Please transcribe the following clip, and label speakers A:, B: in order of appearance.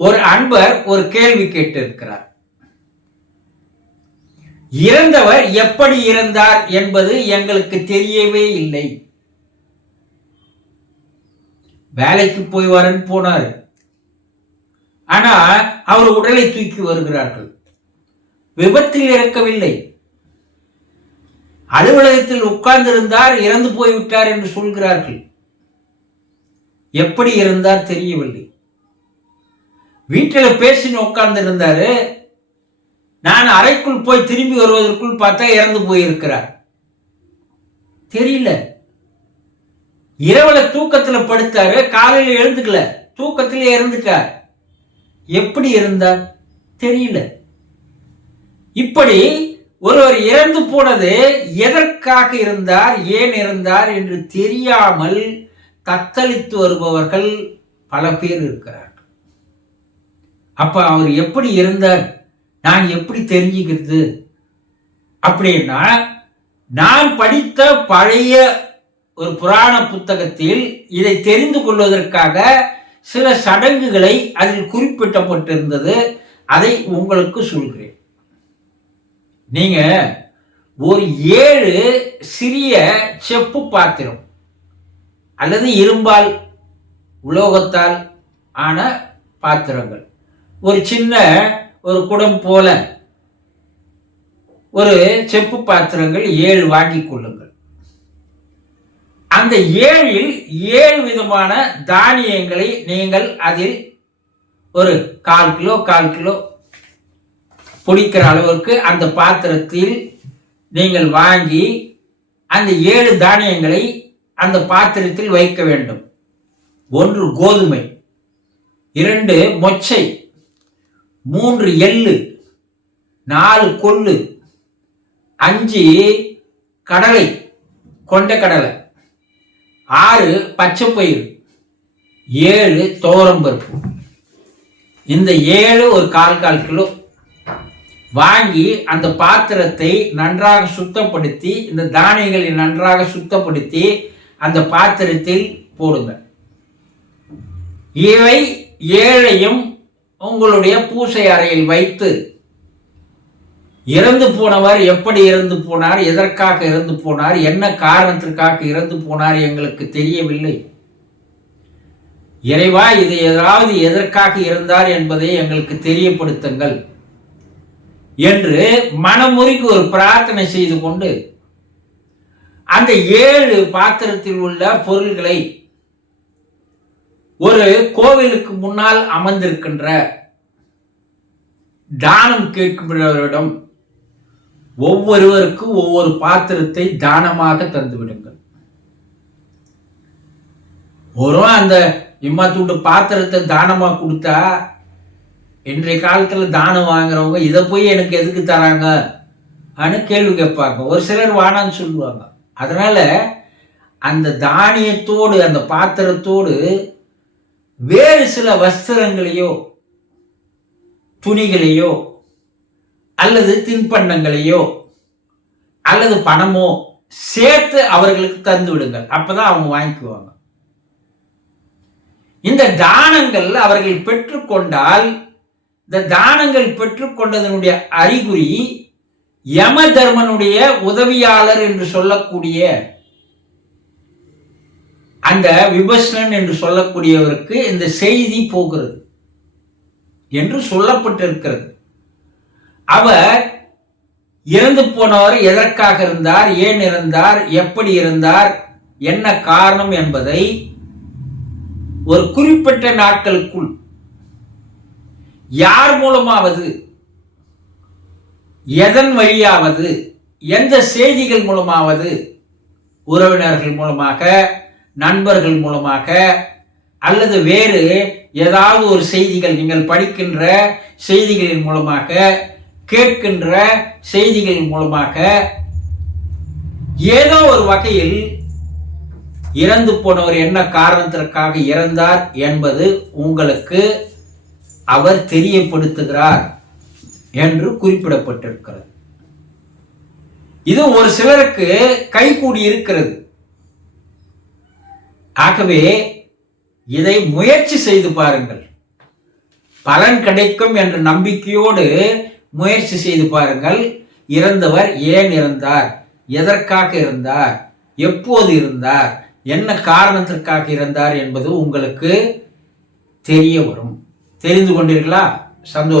A: ஒரு அன்பர் ஒரு கேள்வி கேட்டிருக்கிறார். இறந்தவர் எப்படி இறந்தார் என்பது எங்களுக்கு தெரியவே இல்லை. வேலைக்கு போய் வரன்னு போனார். ஆனா அவர் உடலை தூக்கி வருகிறார்கள். விபத்தில் இறக்கவில்லை. அலுவலகத்தில் உட்கார்ந்திருந்தார் இறந்து போய்விட்டார் என்று சொல்கிறார்கள். எப்படி இருந்தார் தெரியவில்லை. வீட்டில் பேசின்னு உட்கார்ந்திருந்தாரு. நான் அறைக்குள் போய் திரும்பி வருவதற்குள் பார்த்தா இறந்து போயிருக்கிறார். தெரியல. இரவுல தூக்கத்தில் படுத்தாரு காலையில் எழுந்துக்கல. தூக்கத்திலே இறந்துட்டார். எப்படி இருந்தார்? தெரியல. இப்படி ஒருவர் இறந்து போனது எதற்காக இருந்தார் ஏன் இருந்தார் என்று தெரியாமல் தத்தளித்து வருபவர்கள் பல பேர் இருக்கிறார் அப்போ அவர் எப்படி இருந்தார்? நான் எப்படி தெரிஞ்சுக்கிறது? அப்படின்னா நான் படித்த பழைய ஒரு புராண புத்தகத்தில் இதை தெரிந்து கொள்வதற்காக சில சடங்குகளை அதில் குறிப்பிட்டப்பட்டிருந்தது. அதை உங்களுக்கு சொல்கிறேன். நீங்க ஒரு ஏழு சிறிய செப்பு பாத்திரம் அல்லது இரும்பால் உலோகத்தால் ஆன பாத்திரங்கள். ஒரு சின்ன ஒரு குடம் போல ஒரு செப்பு பாத்திரங்கள் ஏழு வாங்கி கொள்ளுங்கள். அந்த ஏழில் ஏழு விதமான தானியங்களை நீங்கள் அதில் ஒரு கால் கிலோ கால் கிலோ பிடிக்கிற அளவிற்கு அந்த பாத்திரத்தில் நீங்கள் வாங்கி அந்த ஏழு தானியங்களை அந்த பாத்திரத்தில் வைக்க வேண்டும். ஒன்று கோதுமை இரண்டு மொச்சை மூன்று எள்ளு நாலு கொள்ளு அஞ்சு கடலை கொண்ட கடலை ஆறு பச்சைப்பயிறு ஏழு தோரம்பருப்பு இந்த ஏழு ஒரு கால் கால் கிலோ. வாங்கி அந்த பாத்திரத்தை நன்றாக சுத்தப்படுத்தி இந்த தானியங்களை நன்றாக சுத்தப்படுத்தி அந்த பாத்திரத்தில் போடுங்கள் இவை ஏழையும் உங்களுடைய பூசை அறையில் வைத்து இறந்து போனவர் எப்படி இறந்து போனார் எதற்காக இறந்து போனார் என்ன காரணத்திற்காக இறந்து போனார் எங்களுக்கு தெரியவில்லை. இறைவா இது ஏதாவது எதற்காக இருந்தார் என்பதை எங்களுக்கு தெரியப்படுத்துங்கள் என்று மனமுறிக்கு ஒரு பிரார்த்தனை செய்து கொண்டு அந்த ஏழு பாத்திரத்தில் உள்ள பொருள்களை ஒரு கோவிலுக்கு முன்னால் அமர்ந்திருக்கின்ற தானம் கேட்கின்றவரிடம் ஒவ்வொருவருக்கும் ஒவ்வொரு பாத்திரத்தை தானமாக தந்து விடுங்கள் ஒரு அந்த இம்மாத்தூண்டு பாத்திரத்தை தானமாக கொடுத்தா இன்றைய காலத்தில் தானம் வாங்குறவங்க இதை போய் எனக்கு எதுக்கு தராங்க? ஆனு கேள்வி கேட்பாங்க. ஒரு சிலர் வானான்னு சொல்லுவாங்க. அதனால அந்த தானியத்தோடு அந்த பாத்திரத்தோடு வேறு சில வஸ்திரங்களையோ துணிகளையோ அல்லது தின்பண்டங்களையோ அல்லது பணமோ சேர்த்து அவர்களுக்கு தந்து விடுங்கள். அப்பதான் அவங்க வாங்கிக்குவாங்க. இந்த தானங்கள் அவர்கள் பெற்றுக்கொண்டால் இந்த தானங்கள் பெற்றுக்கொண்டதனுடைய அறிகுறி யம தர்மனுடைய உதவியாளர் என்று சொல்லக்கூடிய அந்த விபஸ்னன் என்று சொல்லக்கூடியவருக்கு இந்த செய்தி போகிறது என்று சொல்லப்பட்டிருக்கிறது. அவர் இறந்து போனவர் எதற்காக இருந்தார் ஏன் இருந்தார் எப்படி இருந்தார் என்ன காரணம் என்பதை ஒரு குறிப்பிட்ட நாட்களுக்குள் யார் மூலமாவது எதன் வழியாவது எந்த செய்திகள் மூலமாவது உறவினர்கள் மூலமாக நண்பர்கள் மூலமாக அல்லது வேறு ஏதாவது ஒரு செய்திகள் நீங்கள் படிக்கின்ற செய்திகளின் மூலமாக கேட்கின்ற செய்திகள் மூலமாக ஏதோ ஒரு வகையில் இறந்து போனவர் என்ன காரணத்திற்காக இறந்தார் என்பது உங்களுக்கு அவர் தெரியப்படுத்துகிறார் என்று குறிப்பிடப்பட்டிருக்கிறது. இது ஒரு சிலருக்கு கைகூடி இருக்கிறது. ஆகவே இதை முயற்சி செய்து பாருங்கள். பலன் கிடைக்கும் என்ற நம்பிக்கையோடு முயற்சி செய்து பாருங்கள். இறந்தவர் ஏன் இருந்தார் எதற்காக இருந்தார் எப்போது இருந்தார்? என்ன காரணத்திற்காக இருந்தார் என்பது உங்களுக்கு தெரிய வரும். தெரிந்து கொண்டீர்களா? சந்தோஷம்.